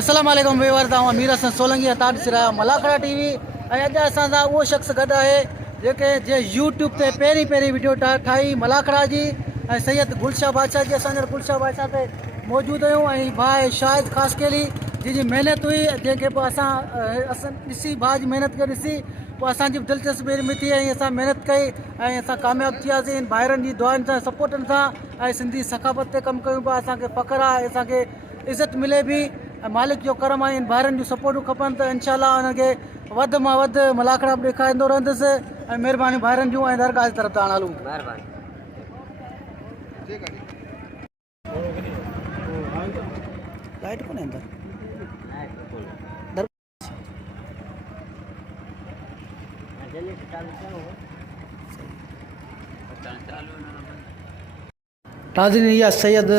अस्सलाम वालेकुम वेवर तव्हां अमीर हसन सोलंकी तव्हां ॾिसी रहिया मलाखड़ा टीवी ऐं अॼु असां सां उहो शख़्स गॾु आहे जे यूट्यूब ते पहिरीं वीडियो ठाही मलाखड़ा जी ऐं सैयद गुलशाह बादशाह जी। असां गुलशाह बादशाह ते मौजूदु आहियूं ऐं भाउ शाहिद ख़ासि केली जंहिंजी महिनत हुई जंहिंखे पोइ असां ॾिसी भाउ जी महिनत खे ॾिसी पोइ असांजी बि दिलचस्पी में थी ऐं असां महिनत कई ऐं असां कामयाबु थियासीं भाइरनि जी दुआनि सां सपोर्टनि सां ऐं सिंधी सकाफ़त ते कमु कयूं पिया। असांखे फ़ख़्रु आहे, असांखे इज़त मिले बि ऐं मालिक जो करम आहे। भाइरनि जूं सपोर्टूं खपनि त इनशाला हुनखे वधि मां वधि मलाखड़ा बि ॾेखारींदो रहंदुसि ऐं महिरबानी भाइरनि जूं ऐं दरगाह जी तरफ़ तां हलूं। लाइट कोन्हे अंदरि नाज़रीन, इहा सैयद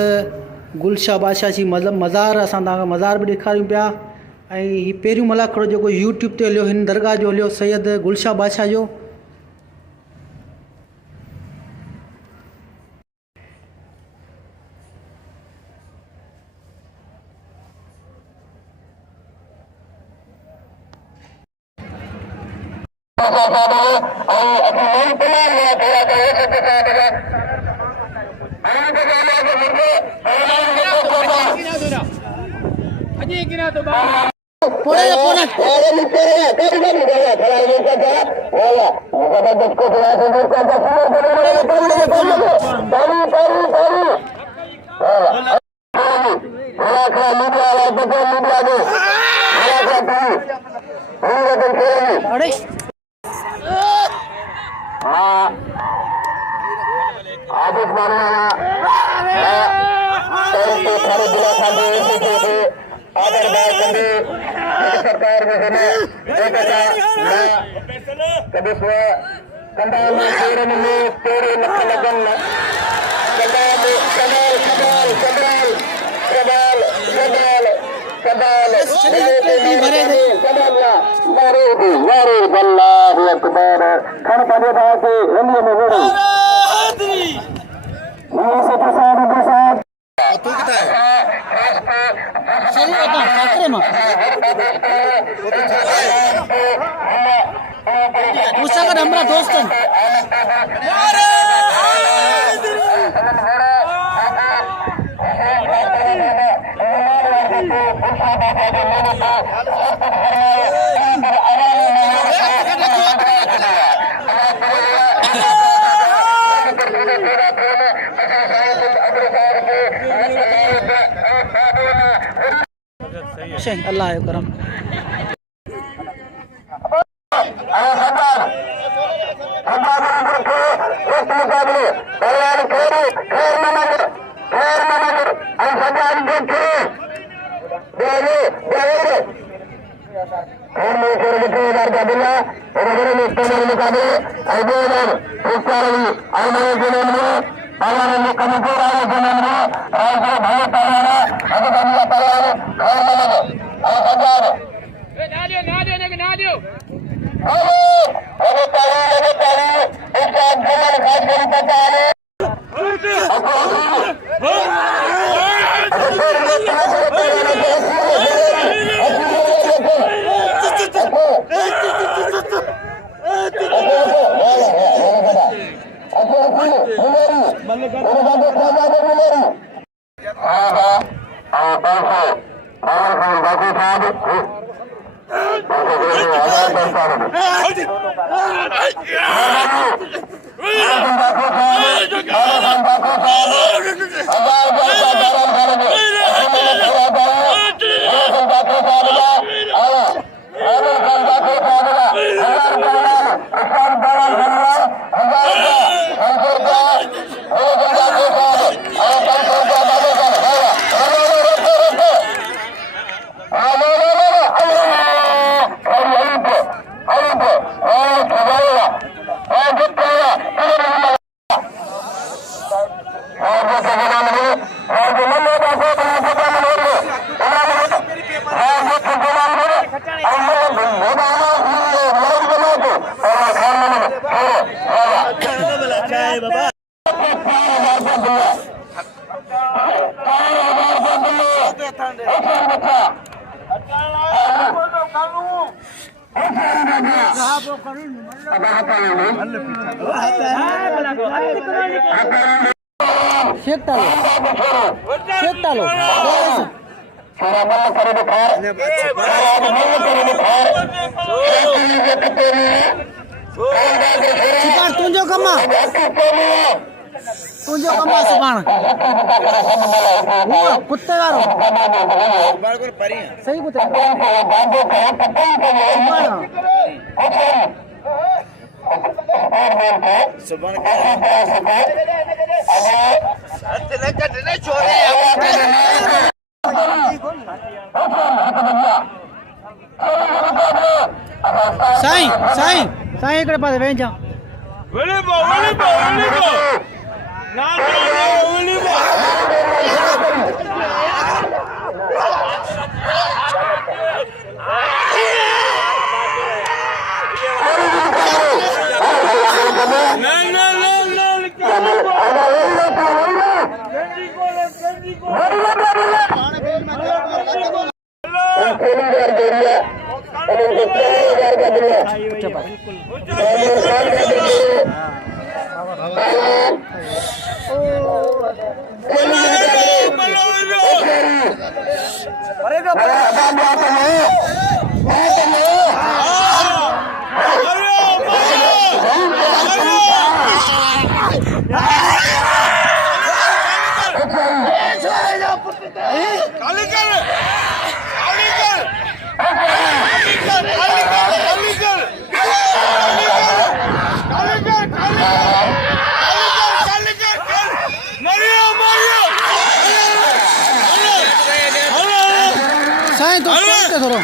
गुलशाह बादशाह जी मज़ार असां तव्हांखे मज़ार बि ॾेखारियूं पिया ऐं हीउ पहिरियों मलाखड़ो जेको यूट्यूब ते हलियो हिन दरगाह जो हलियो सैयद गुलशाह बादशाह जो। हमारा दोस्त अल्लाह करम शेकता लो सुपार तुंजो कमा सुपाण कुत्ते वारो सही कुत्ते सुपाण साईं साईं साईं इकडे पाहते वेंचा साईं तो थोड़ा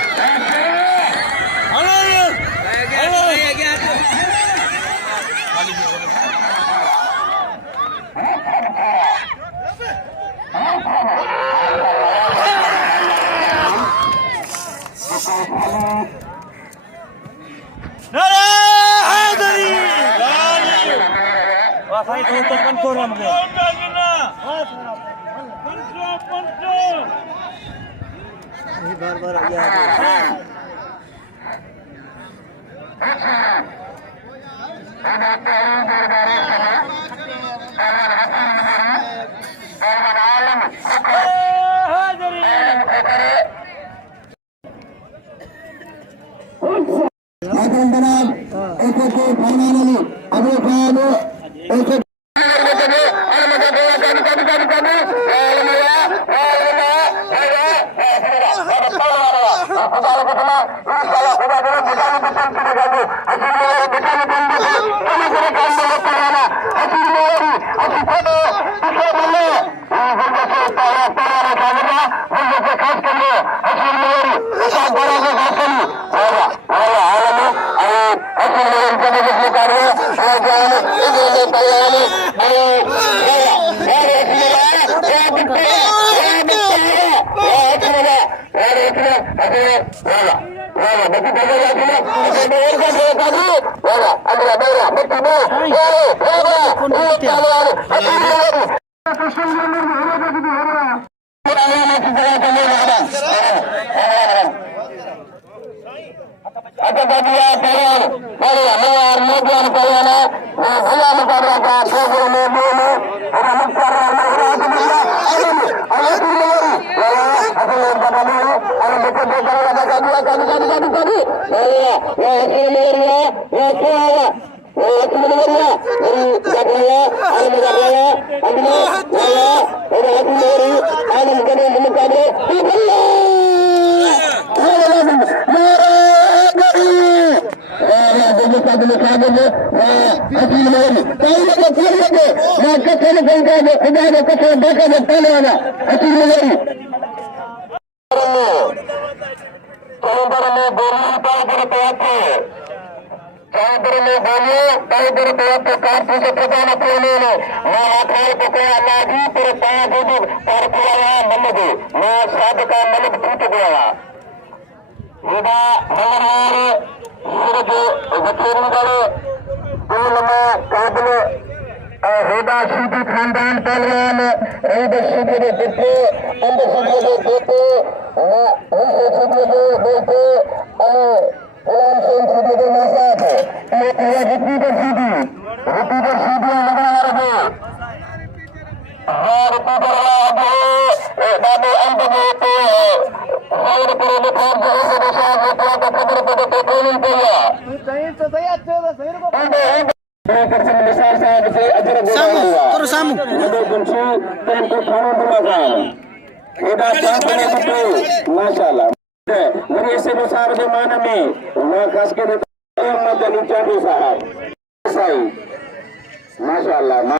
बार खानदान पहलवान गुलाम Singh terus samu. Masalah. Ini sebesar di mana nih? Nakas ke yang menjadi jadi sahab. Saya, masalah.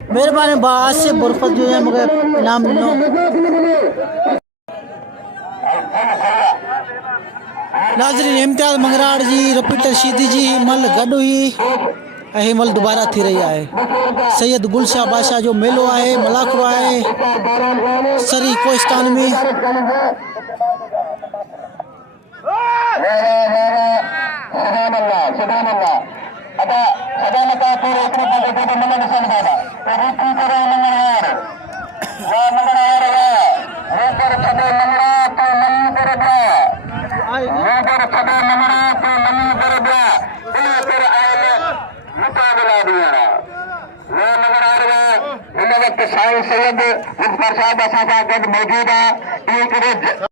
मेहरबानी बात से बरफत जो है मगर इनाम नो नाज़रीन इम्तियाज़ मंगराड़ जी रिपीटर शीदी जी मल गॾु ही ऐं मल दोबारा थी रही है सैयद गुलशाह बादशाह जो मेलो है मलाखड़ो है सरी कोस्तान में सैयद प्रसाद असां मौजूद है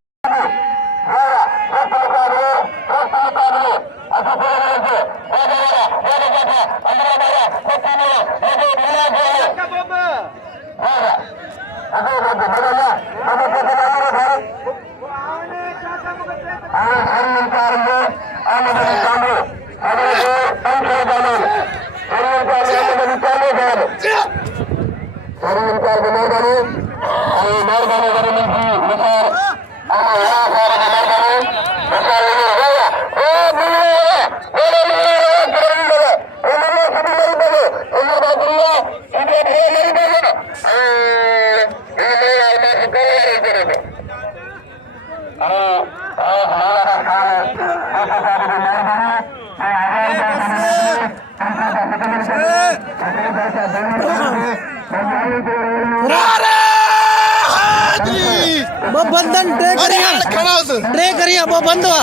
बंधन ट्रे करिया वो बंद हुआ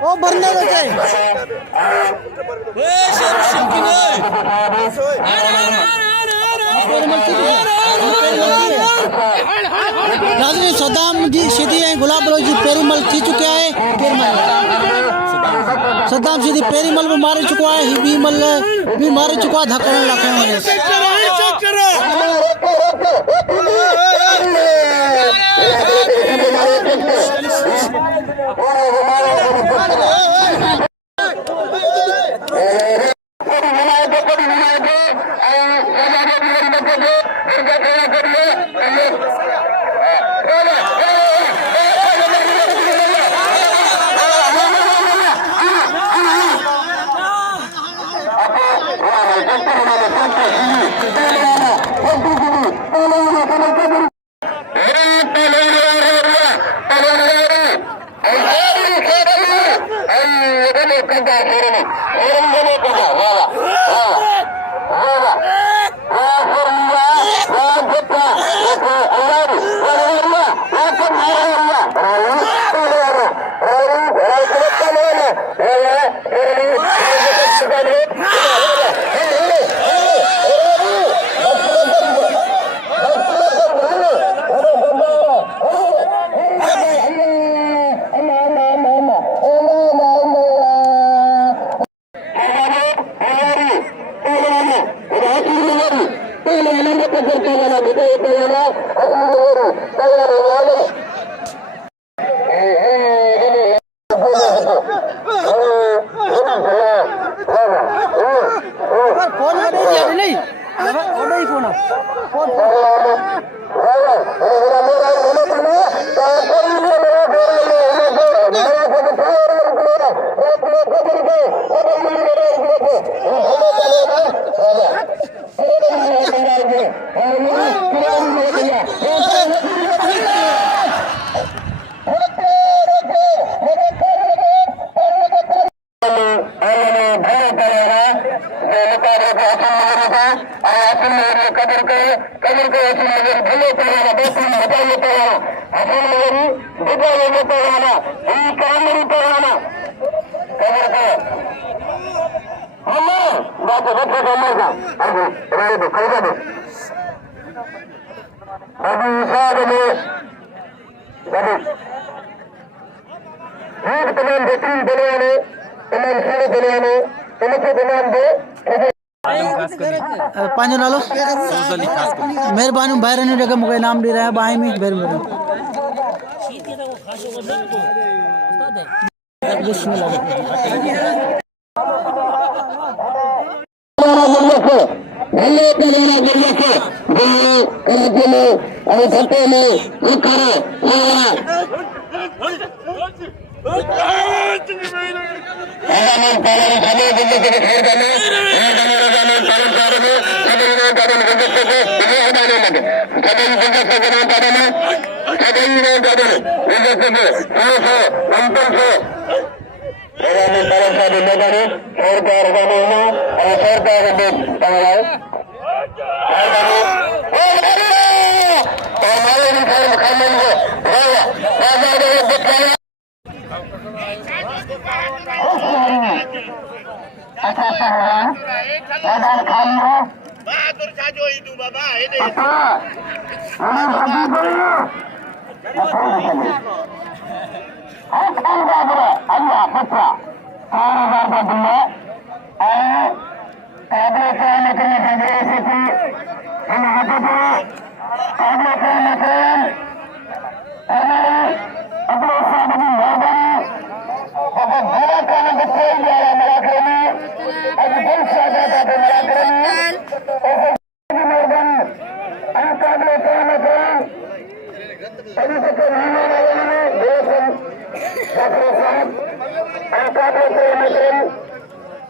ओ भरने को चाहिए नाज़रीन सद्दाम जी सिद्धी ऐं गुलाब बलोच जी पेरूमल थी चुकिया है। सद्दाम सिद्धी पेरीमल भी मारे चुको है, ही बी मल भी मारे चुको है धक्का लाखन पांच नालो मेहरबानी भाई ने जगह मुझे नाम दे रहा है बाई में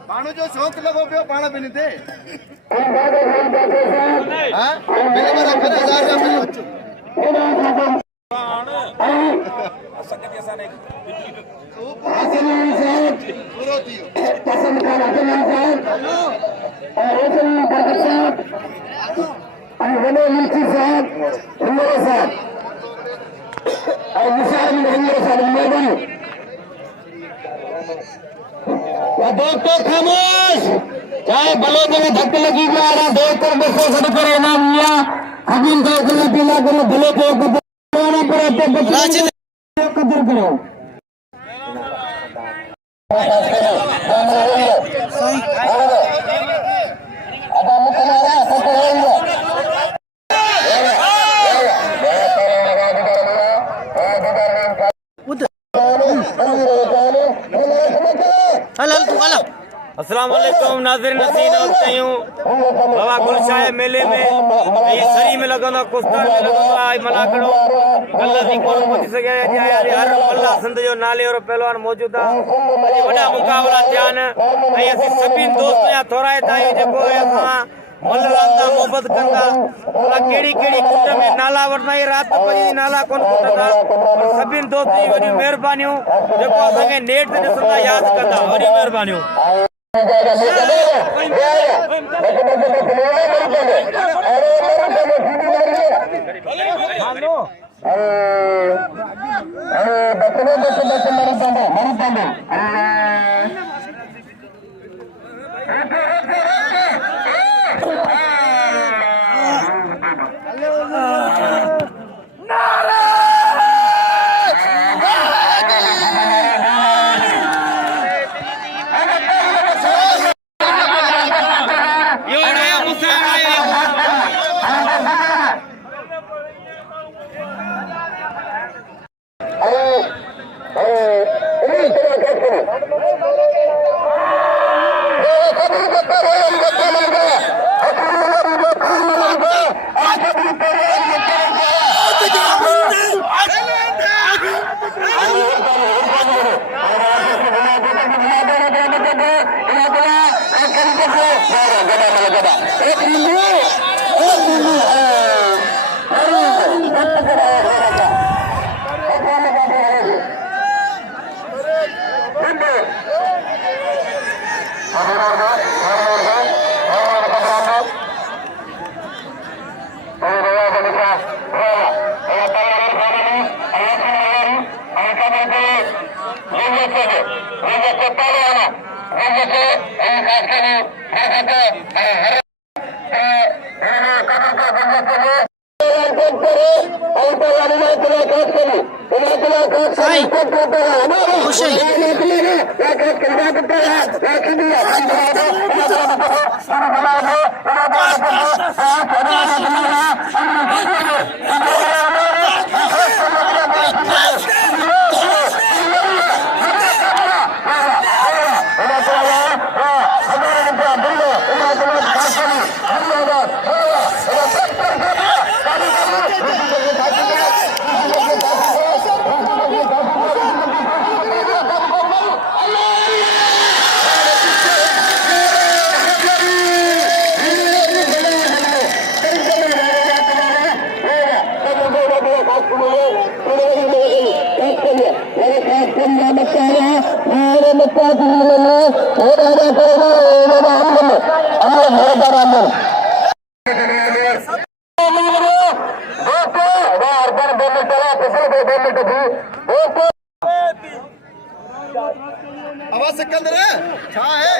पाणो जो शौक लगो पियो पाण बि थे दोस्तों खामोश चाहे भले जगह धक्के लगी जा रहा देख कर बच्चे खड़े करे नाम लिया हकीम का करो पीला करो भले पे राशिद कदर करो अस्सलाम वालेकुम नाज़रीन नसीन वक्तयूं बाबा गुलशाह मेले में ये सरी में लगंदा कुस्ता में लगंदा आई मलाकड़ो गल्ला दी कोन पहुंच सके यार हर अल्लाह संत जो नाले और पहलवान मौजूद है ये बड़ा मुकाबला ध्यान आई असि सभी दोस्त या थोराए ताई जेको असा मल्लांदा मोहब्बत कंदा अला केड़ी केड़ी कुंड में नाला वरना ये रात पजी नाला कोन कुटदा सभी दोस्त जी वडी मेहरबानियों जेको असा नेट ते ॾिसंदा याद कंदा वडी मेहरबानियों आवाज सिकंदर है छा है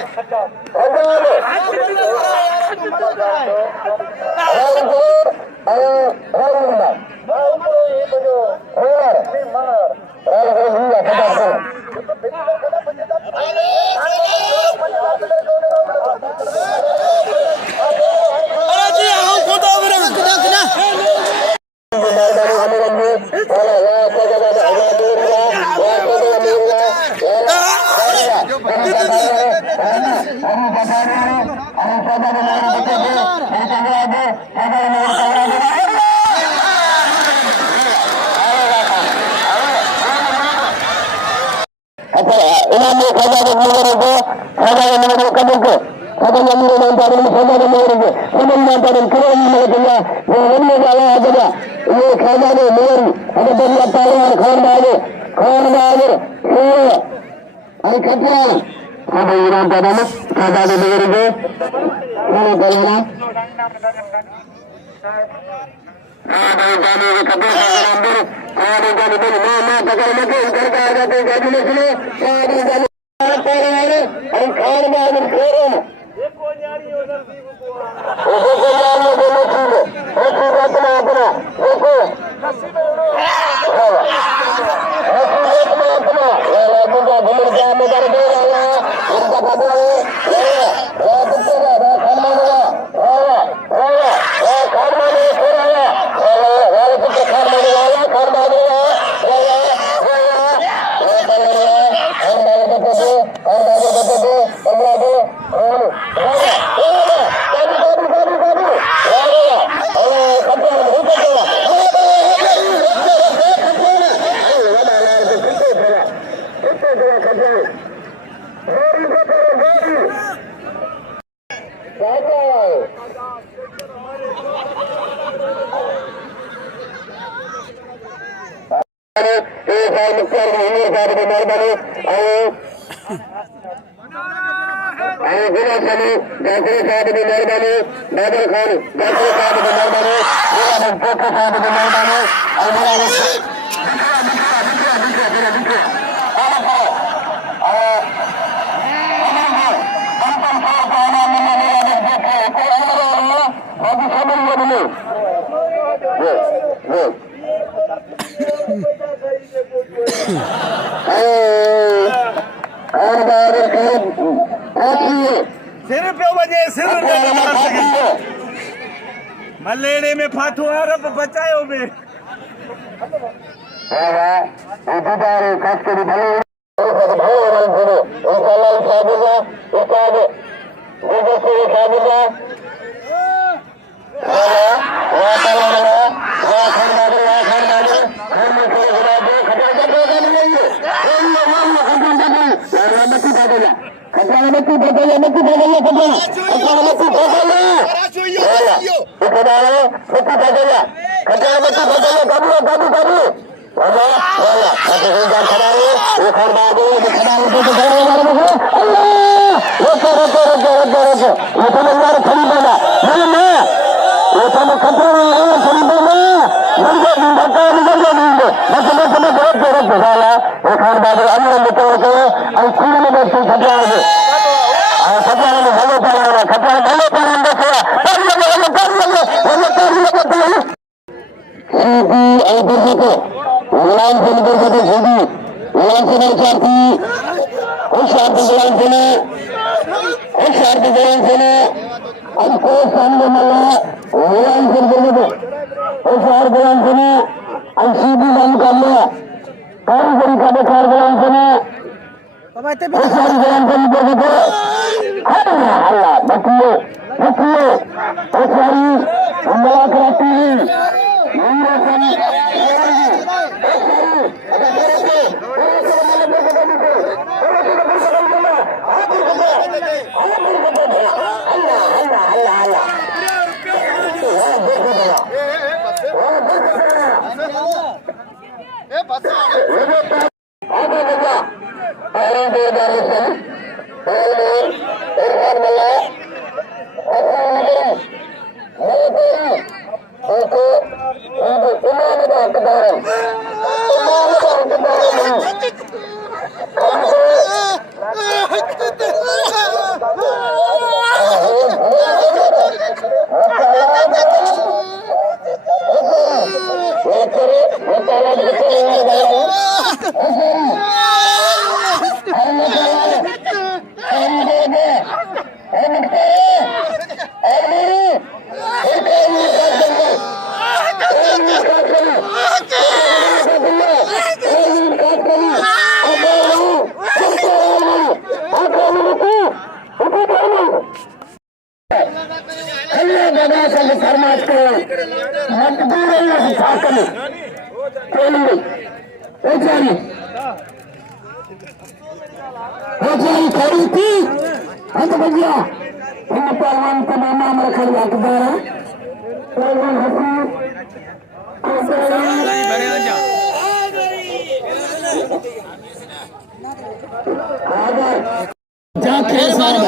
सिर पियो वञे सिर मलेड़े में फाथो अरब बचायो में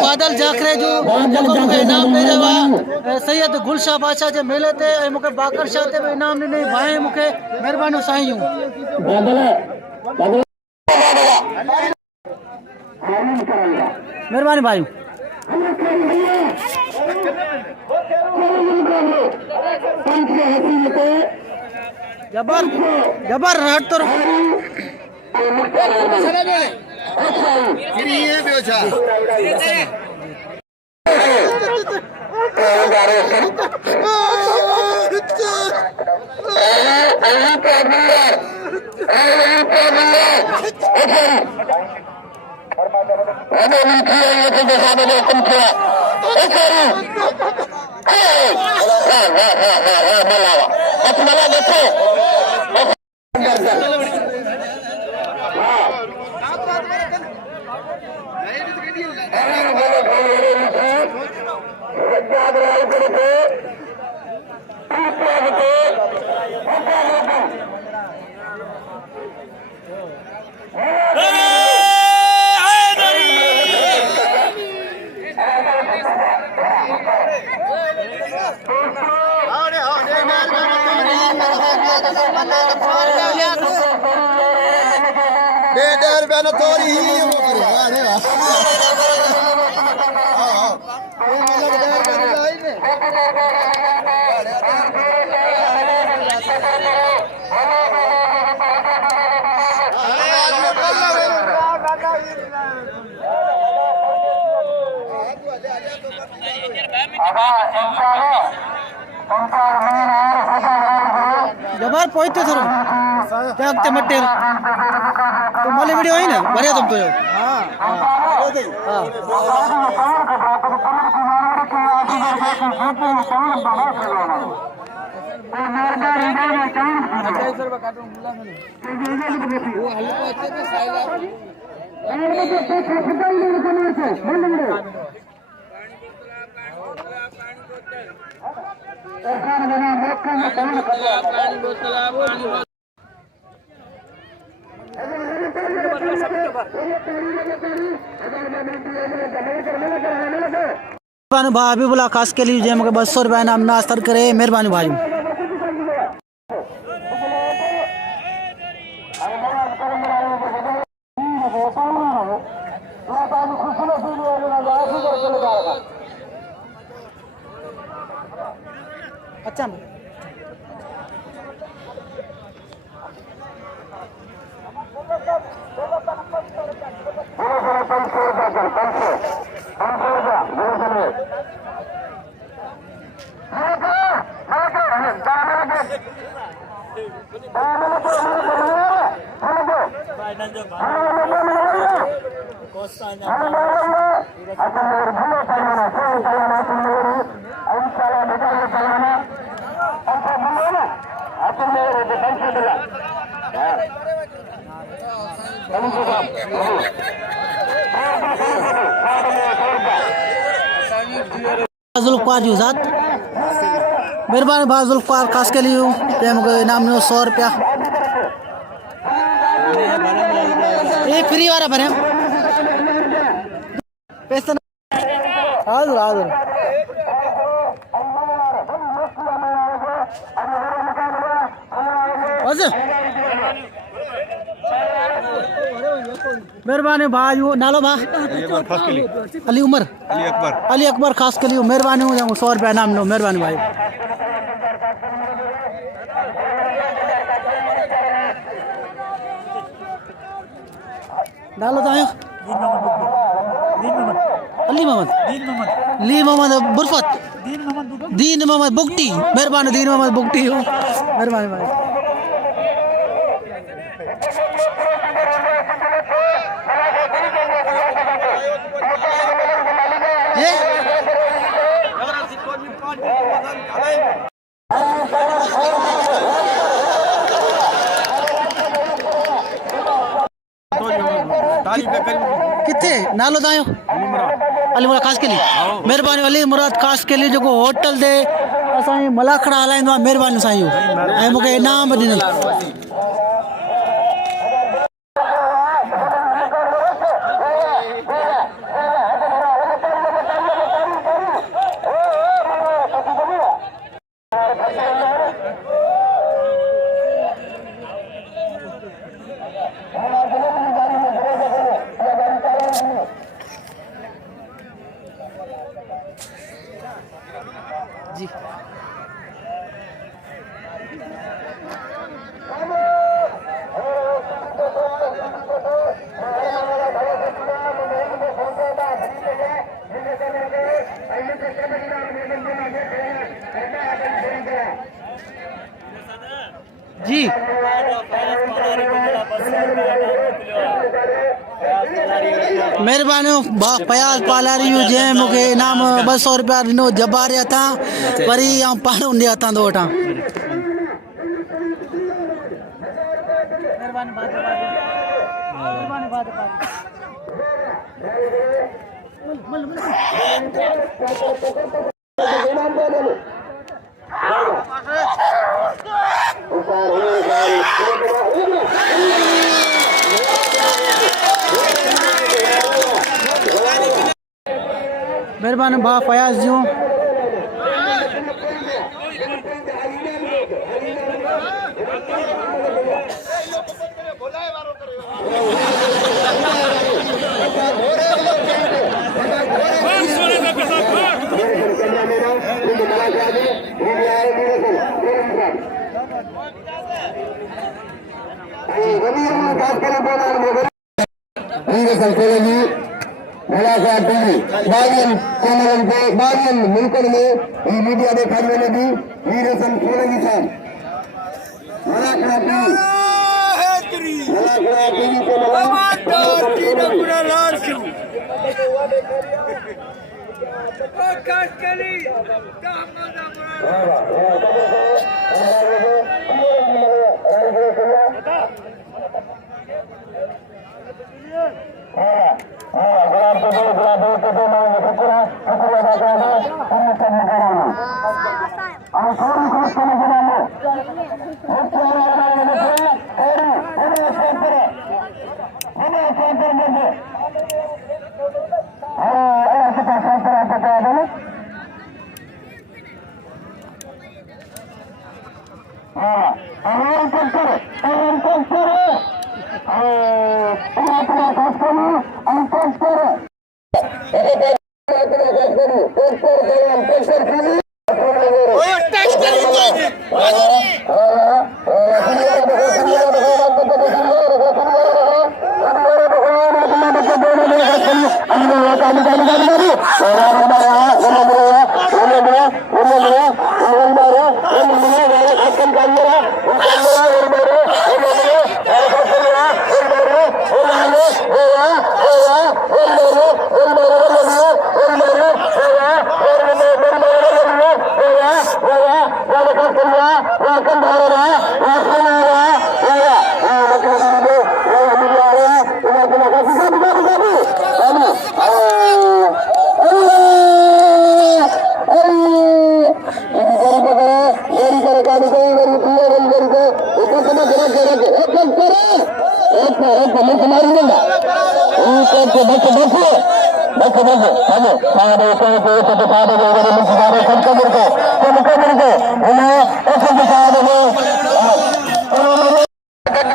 बादल जाखरे जो इनाम दे रहा सैयद गुलशाह बादशाह जे मेले ते मुके बाकर शाह ते इनाम ॾिनई भाई मुके महिरबानी साईं महिरबानी भाई जबर जबर हट तो फ्री है बेचा बेटर बना तोरी ही वो करे अरे वाह मतलब डर बन आई ने जबर पोइते थोरो त्याग ते मट्टे तो मोले वीडियो है ना बढ़िया तुम तो जो भाभी बोला खास के लिए जैम के 200 रुपया नाम नास्तर करे मेहरबानी भाई अच्छा जुल्फकार जुजात मेहरबानी भाई जुल्फकार खास के लिए इनाम 100 रुपया ये फ्री वाला भरे पैसा हाजुर हाजुर मेहरबानी भाई वो नालो भा अली उमर अली अकबर खास के लिए मेहरबानी हूँ 100 रुपया नाम लो मेहरबानी भाई डालो तो अली मोहम्मद ली मोहम्मद बुरफत दीन मोहम्मद बुगटी मेहरबानी दीन मोहम्मद बुगटी हो मेहरबानी भाई किथे नालो दायो अली मुराद खास के लिए मेहरबानी अली मुराद खास के लिए जो होटल दे असाई मलाखड़ा हलाइंदो मेहरबानी साईं ऐं मूंखे इनाम ॾिनई जी जी महिरबानी फयाज़ पालारी जंहिं मूंखे इनाम 200 रुपया ॾिनो जबारे हथां वरी ऐं पाण उन हथां थो वठां महिरबानी भाउ फयाज़ जूं मुल्कनि में मीडिया ॾेखारियो लॻी वीर रसम सोलंकी साहब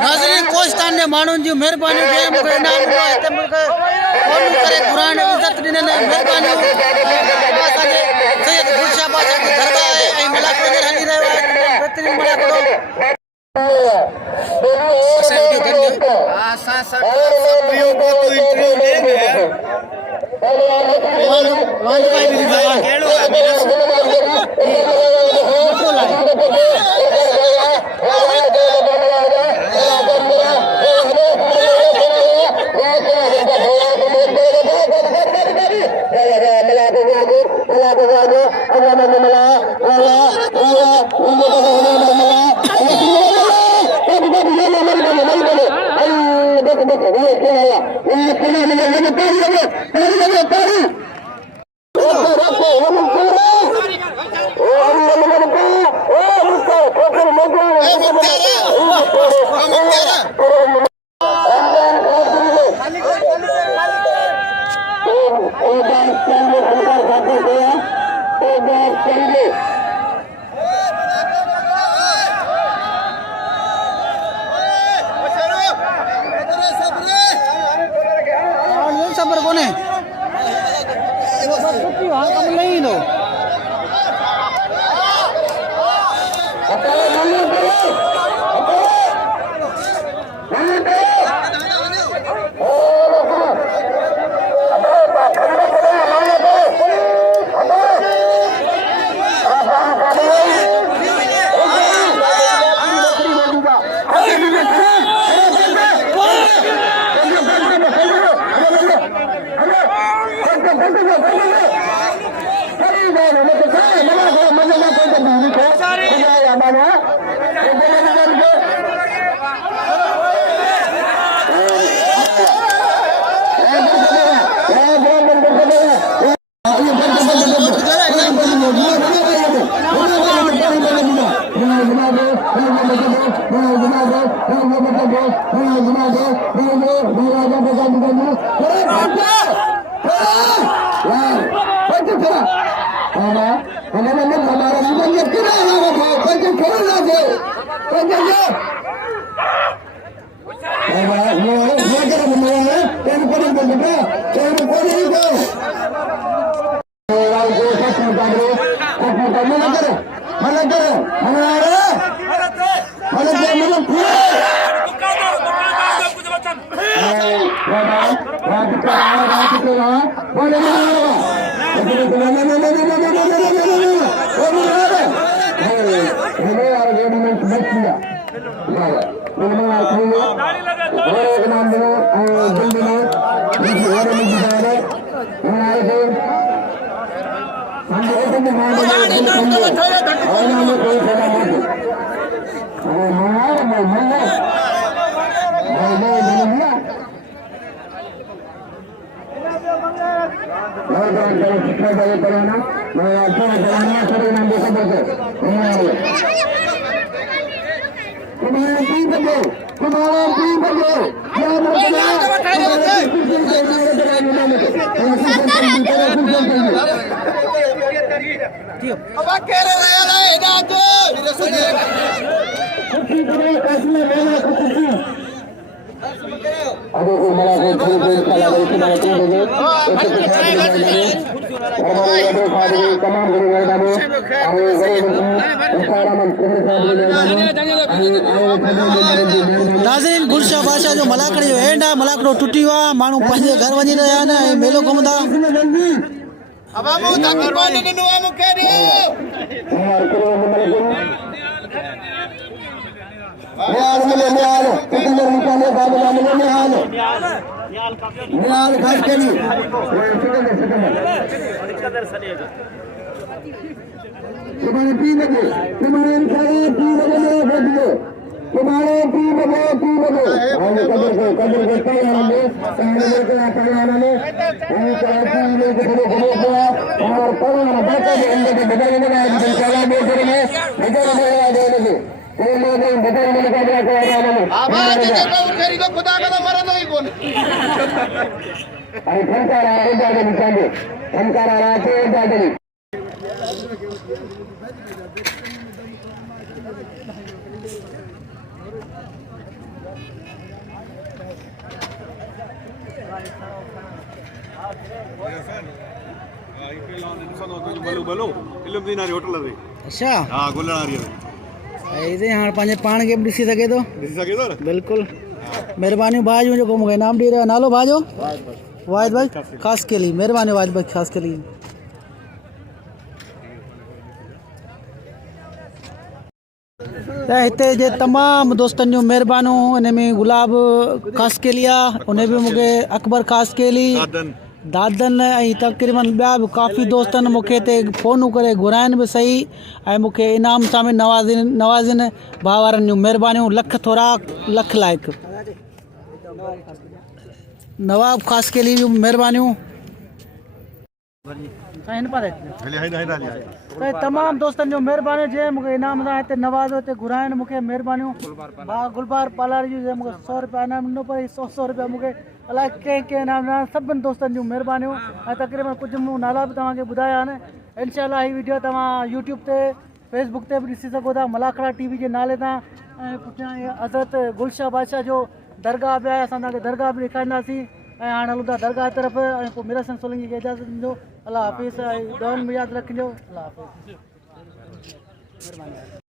नाज़रीन कोस्तान जे माण्हुनि जी महिरबानी जंहिं मूंखे इनाम ॾिनो आहे हिते मूंखे फ़ोन करे घुराइण इज़त ॾिननि महिरबानी असांजे सैयद गुलशाह बादशाह जी दरगाह आहे ऐं मलाकड़ो हली रहियो आहे बहितरीन मलाकड़ो सबर कोने नाज़रीन गुलशाह बादशाह जो मलाकड़ी जो एंड आहे मलाकड़ो टुटी वियो आहे माण्हू पंहिंजे घर वञी रहिया आहिनि ऐं मेलो घुमंदा अच्छा हाँ गोलण वारी इते हाणे पंहिंजे पाण खे बि ॾिसी सघे थो बिल्कुलु महिरबानी भाई जो को मूंखे इनाम ॾेई रहियो आहे नालो भाई जो वाहिद भाई ख़ासि के लिए महिरबानी वाहिद भाई ख़ासि के लिए त हिते जे तमामु दोस्तनि जूं महिरबानियूं हिन में गुलाब ख़ासि के लिए आहे उन बि मूंखे अकबर ख़ासि के लिए दादन ऐं तक़रीबन ॿिया बि काफ़ी दोस्तनि मूंखे हिते फ़ोनूं करे घुराइनि बि सही ऐं मूंखे इनाम सां बि नवाज़िन भाउ वारनि जूं महिरबानियूं लख थोरा लख लाइक़ नवाब ख़ासि के लिए जूं महिरबानियूं तमामु दोस्तनि जूं महिरबानी जंहिं मूंखे इनाम सां हिते नवाज़ो हिते घुराइनि मूंखे महिरबानियूं भाउ गुलबार पालार जी मूंखे 100 रुपया इनाम ॾिनो पर 100 रुपया मूंखे अलाए कंहिं इनाम ॾिना सभिनि दोस्तनि जूं महिरबानियूं ऐं तक़रीबन कुझु मूं नाला बि तव्हांखे ॿुधाया आहिनि इनशाला हीअ वीडियो तव्हां यूट्यूब ते फेसबुक ते बि ॾिसी सघो था मलाखड़ा TV जे नाले तां ऐं पुठियां हज़रत गुलशाह बादशाह जो दरगाह बि आहे असां तव्हांखे दरगाह बि ॾेखारींदासीं ऐं हाणे हलूं था दरगाह तरफ़ ऐं पोइ मीरा सन सोलंकी खे इजाज़त ॾिजो अलाह हाफ़िज़ ऐं दुआनि में यादि रखिजो अलाह हाफ़िज़ महिरबानी